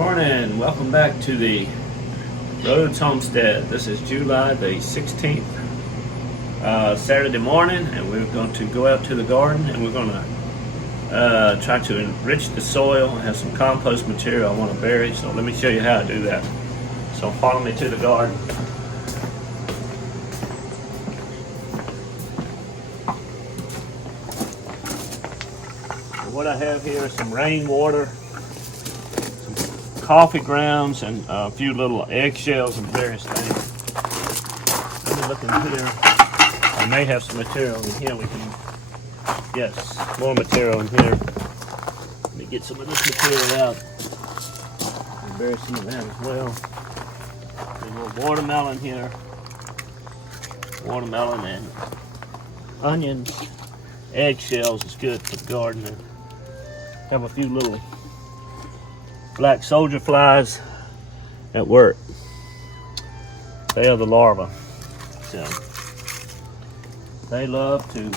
Morning, welcome back to the Rhodes homestead. This is July the 16th, Saturday morning, and we're going to go out to the garden and we're going to try to enrich the soil and have some compost material I want to bury. So let me show you how to do that. So follow me to the garden. What I have here is some rainwater, some coffee grounds, and a few little eggshells and various things. Let me look in here. I may have some material in here. Yes, more material in here. Let me get some of this material out and bury some of that as well. A little watermelon here. Watermelon and onions. Eggshells is good for the garden. Have a few little black soldier flies at work. They are the larvae. So they love to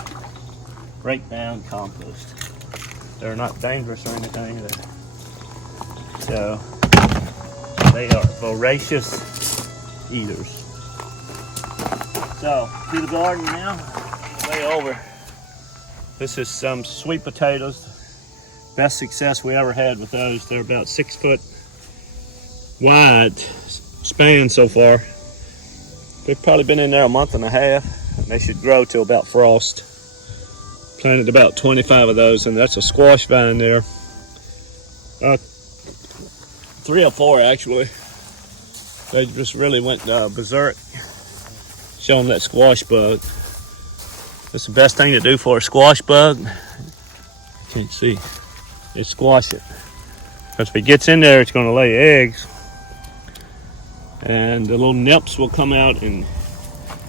break down compost. They're not dangerous or anything. So they are voracious eaters. So to the garden now, way over. This is some sweet potatoes. Best success we ever had with those. They're about 6 foot wide span so far. They've probably been in there a month and a half, and they should grow till about frost. Planted about 25 of those, and that's a squash vine there. 3 or 4 actually. They just really went berserk, showing that squash bug. That's the best thing to do for a squash bug. You can't see. Is squash it. Because if it gets in there, it's going to lay eggs. And the little nymphs will come out and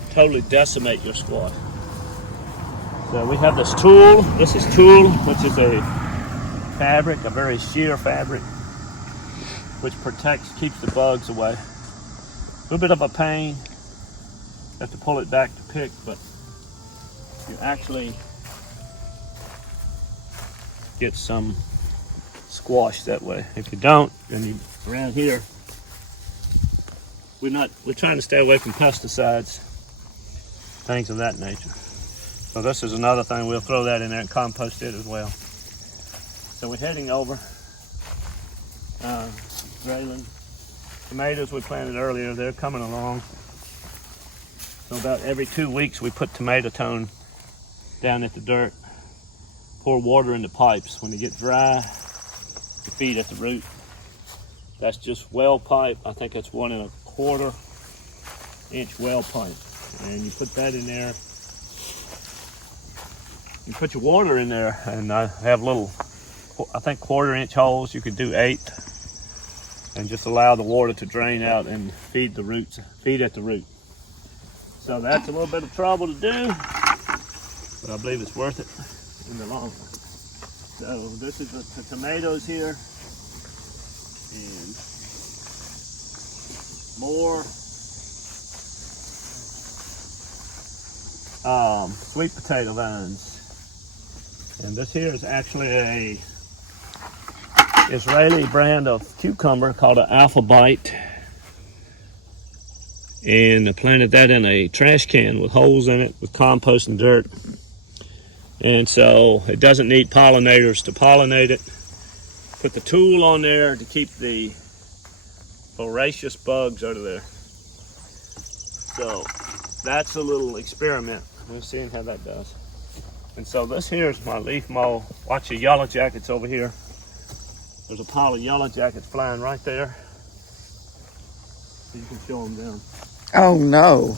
totally decimate your squash. So we have this Tule. This is Tule, which is a fabric, a very sheer fabric, which keeps the bugs away. A little bit of a pain. Have to pull it back to pick, but you actually get some squash that way. If you don't, then around here, we're trying to stay away from pesticides, things of that nature. So this is another thing. We'll throw that in there and compost it as well. So we're heading over. Grayland tomatoes we planted earlier, they're coming along. So about every 2 weeks we put tomato tone down at the dirt. Pour water in the pipes. When they get dry, you feed at the root. That's just well pipe. I think it's 1 1/4 inch well pipe. And you put that in there. You put your water in there, and I have little, I think 1/4 inch holes. You could do 8. And just allow the water to drain out and feed the roots, feed at the root. So that's a little bit of trouble to do, but I believe it's worth it in the long run. So this is the tomatoes here, and more sweet potato vines. And this here is actually a Israeli brand of cucumber called an Alpha Bite. And I planted that in a trash can with holes in it with compost and dirt. And so it doesn't need pollinators to pollinate it. Put the Tule on there to keep the voracious bugs out of there. So that's a little experiment. We're seeing how that does. And so this here is my leaf mold. Watch the yellow jackets over here. There's a pile of yellow jackets flying right there. So you can show them down. Oh no.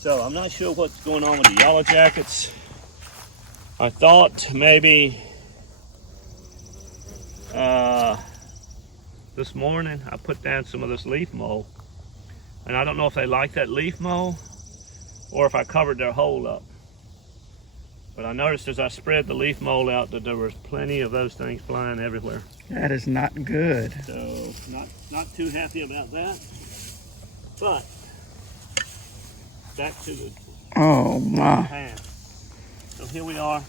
So I'm not sure what's going on with the yellow jackets. I thought maybe this morning I put down some of this leaf mold. And I don't know if they like that leaf mold or if I covered their hole up. But I noticed as I spread the leaf mold out that there was plenty of those things flying everywhere. That is not good. So not too happy about that. But back to the pan. So here we are,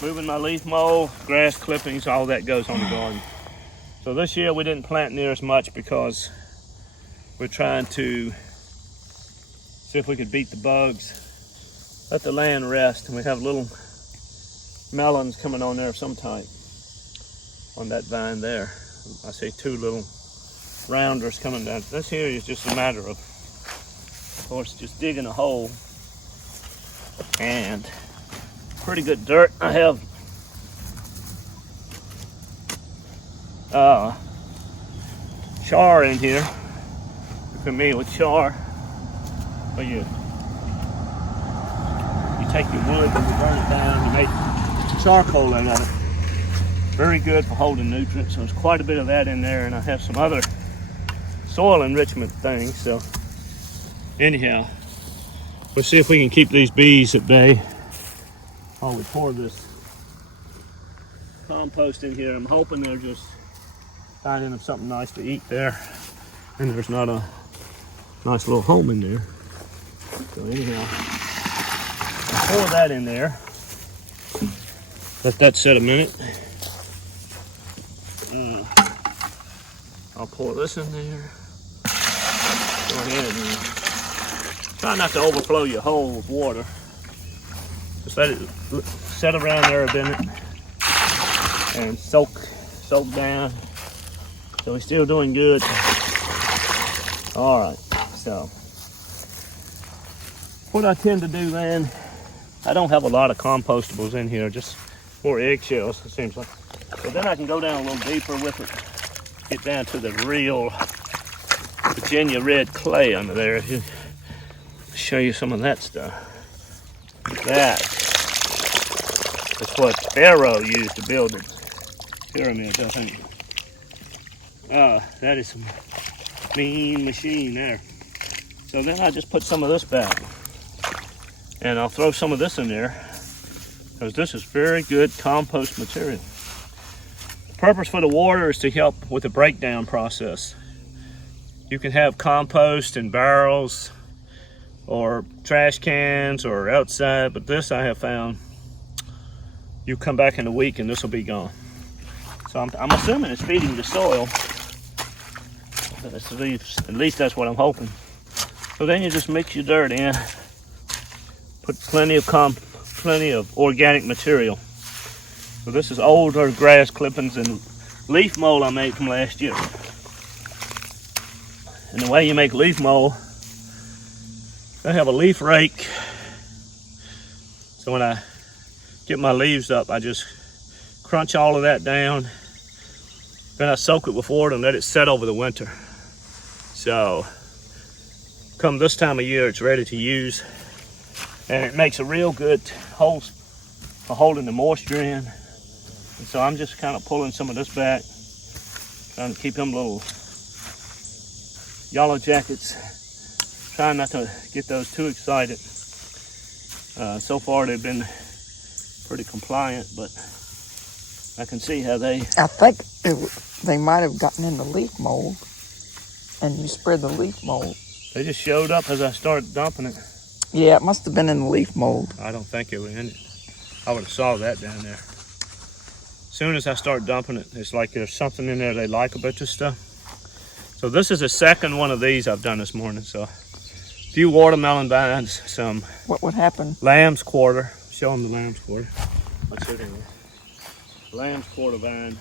moving my leaf mold, grass clippings, all that goes on the garden. So this year we didn't plant near as much because we're trying to see if we could beat the bugs, let the land rest, and we have little melons coming on there of some type on that vine there. I see 2 little rounders coming down. This here is just a matter of course, just digging a hole and pretty good dirt. I have char in here. You're familiar with char? Where you take your wood and you burn it down, you make charcoal out of it. Very good for holding nutrients. So there's quite a bit of that in there, and I have some other soil enrichment things. So anyhow, we'll see if we can keep these bees at bay while we pour this compost in here. I'm hoping they're just finding them something nice to eat there, and there's not a nice little home in there. So anyhow, I'll pour that in there. Let that set a minute. I'll pour this in there. Go ahead and try not to overflow your hole with water. Just let it set around there a minute and soak down. So we're still doing good. All right, so what I tend to do then, I don't have a lot of compostables in here, just more eggshells, it seems like. So then I can go down a little deeper with it, get down to the real Virginia red clay under there. Show you some of that stuff. That is what Pharaoh used to build the pyramids, I think. That is some mean machine there. So then I just put some of this back, and I'll throw some of this in there because this is very good compost material. The purpose for the water is to help with the breakdown process. You can have compost in barrels or trash cans or outside, but this I have found, you come back in a week and this will be gone. So I'm assuming it's feeding the soil. At least that's what I'm hoping. So then you just mix your dirt in, put plenty of organic material. So this is older grass clippings and leaf mold I made from last year. And the way you make leaf mold, I have a leaf rake. So when I get my leaves up, I just crunch all of that down. Then I soak it with water and let it set over the winter. So come this time of year, it's ready to use. And it makes a real good hole for holding the moisture in. And so I'm just kind of pulling some of this back, trying to keep them little yellow jackets, trying not to get those too excited. So far they've been pretty compliant, but I can see how they... I think they might have gotten in the leaf mold, and you spread the leaf mold. They just showed up as I started dumping it. Yeah, it must have been in the leaf mold. I don't think it was in it. I would have saw that down there. As soon as I start dumping it, it's like there's something in there they like about this stuff. So this is the second one of these I've done this morning. So a few watermelon vines, some... What would happen? Lamb's quarter. Show them the lamb's quarter. Let's sit in there. Lamb's quarter vine.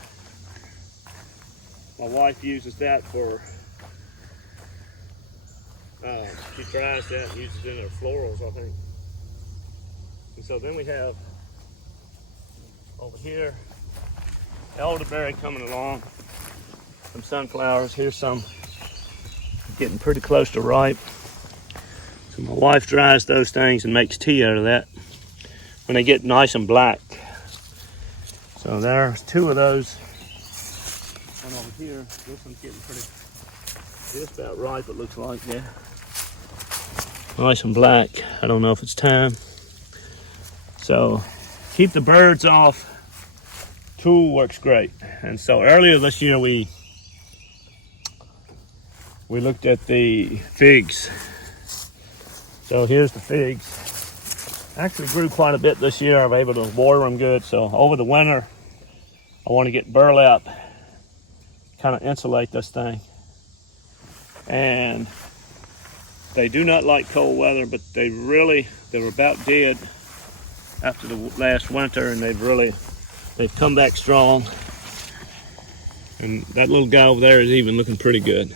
My wife uses that for... she dries that and uses it in her florals, I think. And so then we have over here elderberry coming along, some sunflowers. Here's some getting pretty close to ripe. So my wife dries those things and makes tea out of that when they get nice and black. So there's 2 of those. One over here. This one's getting pretty, just about ripe, it looks like, yeah. Nice and black. I don't know if it's time. So keep the birds off. Tule works great. And so earlier this year we looked at the figs. So here's the figs. Actually grew quite a bit this year. I'm able to water them good. So over the winter, I want to get burlap kind of insulate this thing. And they do not like cold weather, but they were about dead after the last winter, and they've come back strong. And that little guy over there is even looking pretty good.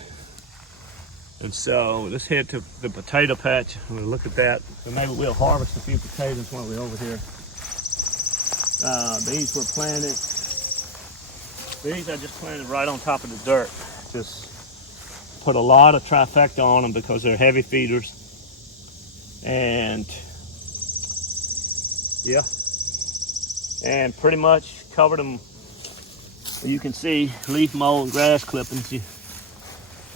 And so let's head to the potato patch. We'll look at that. So maybe we'll harvest a few potatoes while we're over here. These were planted. These I just planted right on top of the dirt. Just put a lot of trifecta on them because they're heavy feeders. And yeah, and pretty much covered them. You can see leaf mold and grass clippings.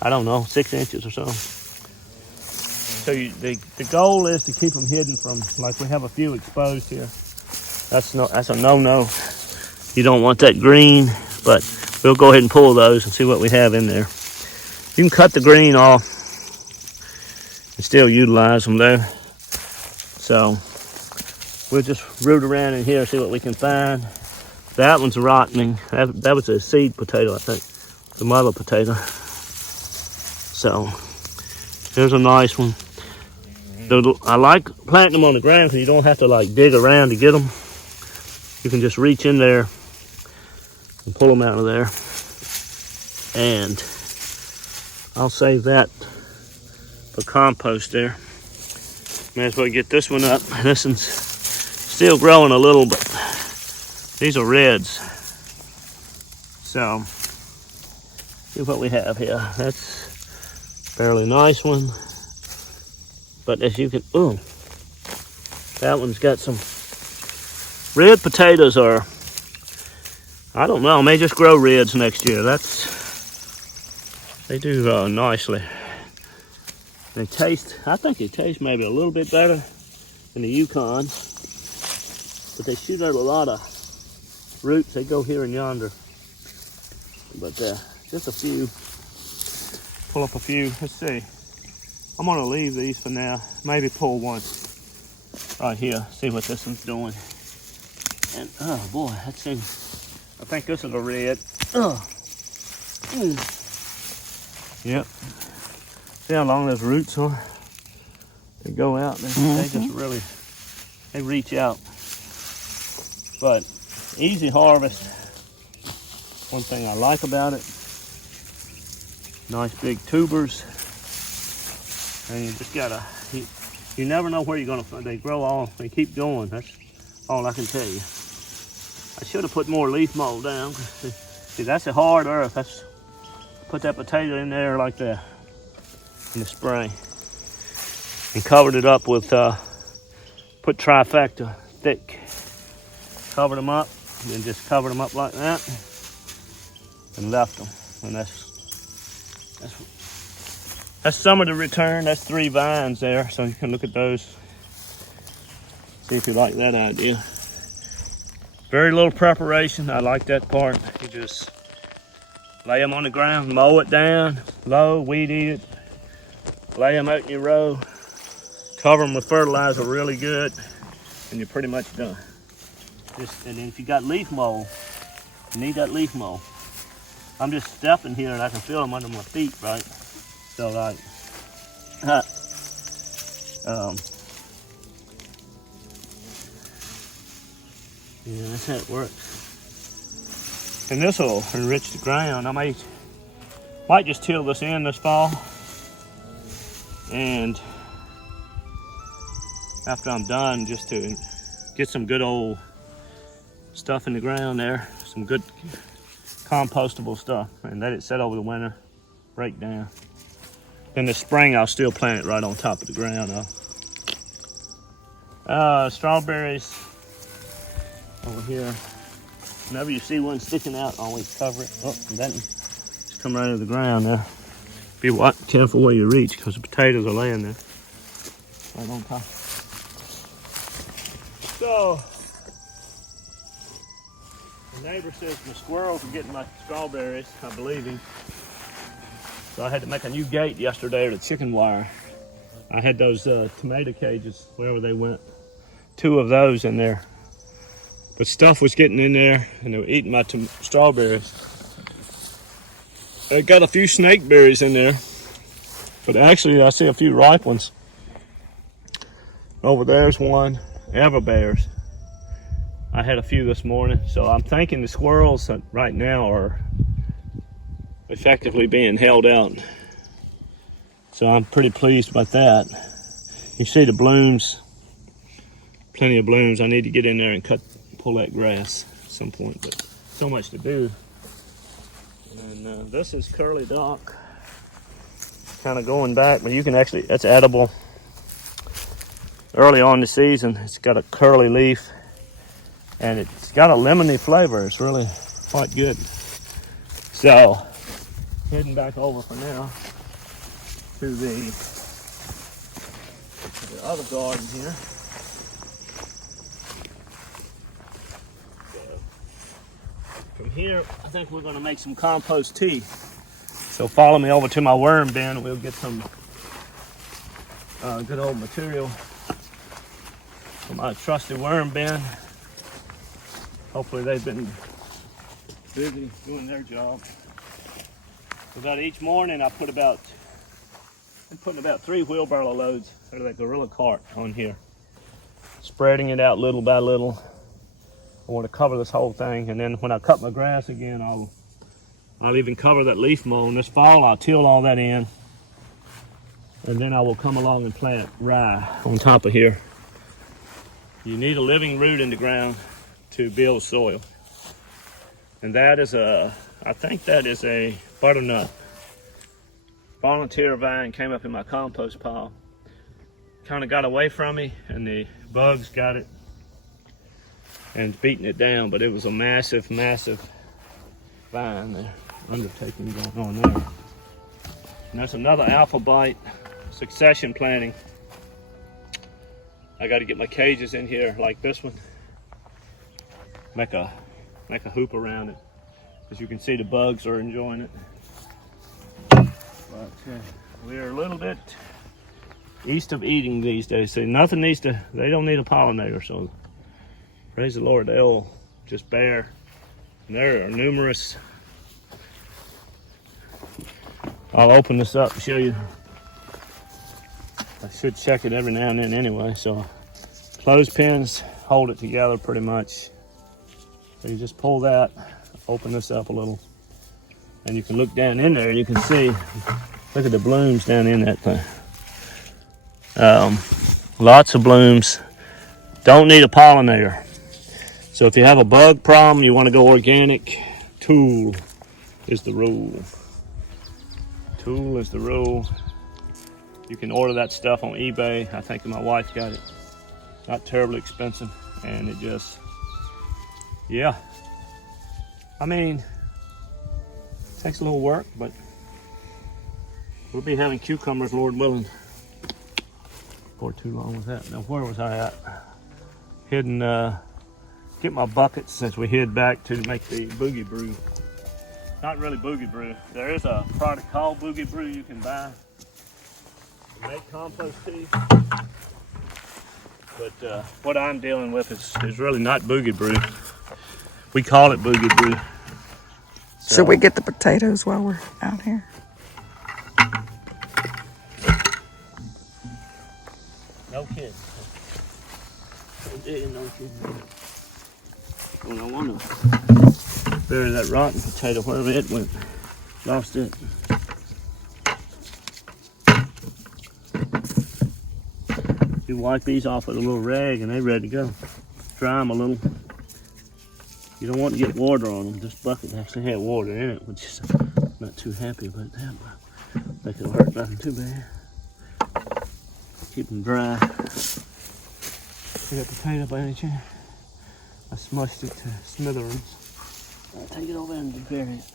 I don't know, 6 inches or so. So the goal is to keep them hidden from, like we have a few exposed here. That's a no-no. You don't want that green, but we'll go ahead and pull those and see what we have in there. You can cut the green off and still utilize them there. So we'll just root around in here and see what we can find. That one's rotting. That was a seed potato, I think. The mother potato. So there's a nice one. I like planting them on the ground because you don't have to like dig around to get them. You can just reach in there and pull them out of there. And I'll save that for compost there. May as well get this one up. This one's still growing a little, but these are reds. So see what we have here. That's a fairly nice one. But as you can, ooh, that one's got some red potatoes. Are, I don't know, I may just grow reds next year. They do nicely. They taste, I think they taste maybe a little bit better than the Yukon, but they shoot out a lot of roots. They go here and yonder. But just a few, pull up a few. Let's see. I'm gonna leave these for now. Maybe pull one right here. See what this one's doing. And oh boy, let's see. I think this is a red. Oh. Yep. See how long those roots are? They go out. They just really, they reach out. But easy harvest. One thing I like about it. Nice big tubers. And you just gotta, you never know where you're gonna find. They grow all, they keep going. That's all I can tell you. I should have put more leaf mold down. See, that's a hard earth. Put that potato in there like that in the spring. And covered it up with, put trifecta thick. Covered them up, and then just covered them up like that. And left them. And that's some of the return. That's 3 vines there, so you can look at those. See if you like that idea. Very little preparation. I like that part. You just lay them on the ground, mow it down, low, weed eat it, lay them out in your row, cover them with fertilizer really good, and you're pretty much done. And then if you got leaf mold, you need that leaf mold. I'm just stepping here and I can feel them under my feet, right? So like, yeah, that's how it works. And this will enrich the ground. I might just till this in this fall. And after I'm done, just to get some good old stuff in the ground there, some good compostable stuff, and let it set over the winter, break down. In the spring, I'll still plant it right on top of the ground. Strawberries over here. Whenever you see one sticking out, always cover it. Oh, that just come right out of the ground there. Be careful where you reach, because the potatoes are laying there right on top. So the neighbor says the squirrels are getting my strawberries. I believe him. So I had to make a new gate yesterday with a chicken wire. I had those tomato cages wherever they went. 2 of those in there. But stuff was getting in there and they were eating my strawberries. I got a few snake berries in there, but actually I see a few ripe ones. Over there's one, elderberries. I had a few this morning, so I'm thinking the squirrels right now are effectively being held out. So I'm pretty pleased about that. You see the blooms, plenty of blooms. I need to get in there and pull that grass at some point, but so much to do. And this is curly dock, kind of going back, but you can actually, that's edible. Early on in the season, it's got a curly leaf, and it's got a lemony flavor. It's really quite good. So, heading back over for now to the other garden here. So, from here, I think we're going to make some compost tea. So follow me over to my worm bin. We'll get some good old material from my trusty worm bin. Hopefully they've been busy doing their job. About each morning I'm putting about 3 wheelbarrow loads out of that gorilla cart on here. Spreading it out little by little. I want to cover this whole thing, and then when I cut my grass again, I'll even cover that leaf mold. And this fall I'll till all that in, and then I will come along and plant rye on top of here. You need a living root in the ground to build soil. And that is I think that is a butternut. Volunteer vine came up in my compost pile. Kind of got away from me, and the bugs got it and beating it down, but it was a massive vine there, undertaking going on there. And that's another alpha bite, succession planting. I got to get my cages in here like this one. Make a hoop around it. As you can see, the bugs are enjoying it. But we're a little bit east of eating these days. So nothing needs to, they don't need a pollinator. So praise the Lord, they'll just bear. And there are numerous. I'll open this up and show you. I should check it every now and then anyway. So clothespins hold it together pretty much. So you just pull that, open this up a little, and you can look down in there and you can see, look at the blooms down in that thing. Lots of blooms. Don't need a pollinator. So if you have a bug problem, you want to go organic, Tule is the rule. Tule is the rule. You can order that stuff on eBay. I think my wife got it. Not terribly expensive, and it just, yeah. I mean, takes a little work, but we'll be having cucumbers, Lord willing, before too long with that. Now, where was I at? Heading, get my buckets since we head back to make the Boogie Brew. Not really Boogie Brew. There is a product called Boogie Brew you can buy to make compost tea. But what I'm dealing with is really not Boogie Brew. We call it Boogie Brew. Should we get the potatoes while we're out here? No kidding. No kidding. Well, I want to bury that rotten potato wherever it went. Lost it. You wipe these off with a little rag and they're ready to go. Dry them a little. You don't want to get water on them. This bucket actually had water in it, which is not too happy about that, but I think it'll hurt nothing too bad. Keep them dry. See that potato by any chance? I smushed it to smithereens. I'll take it over and bury it.